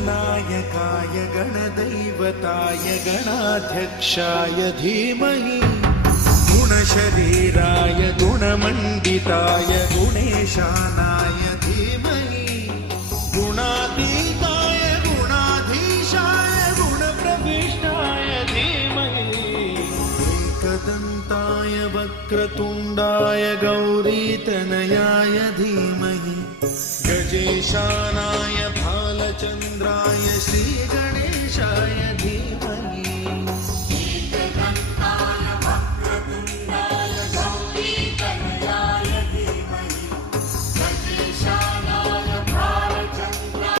गणनायकाय गणदैवताय गणाध्यक्षाय धीमहि गुणशरीराय गुणमण्डिताय गुणेशानाय धीमहि गुणातीताय गुणाधीशाय गुणप्रविष्टाय धीमहि एकदन्ताय वक्रतुण्डाय गौरीतनयाय धीमहि गजेशानाय भालचन्द्राय श्री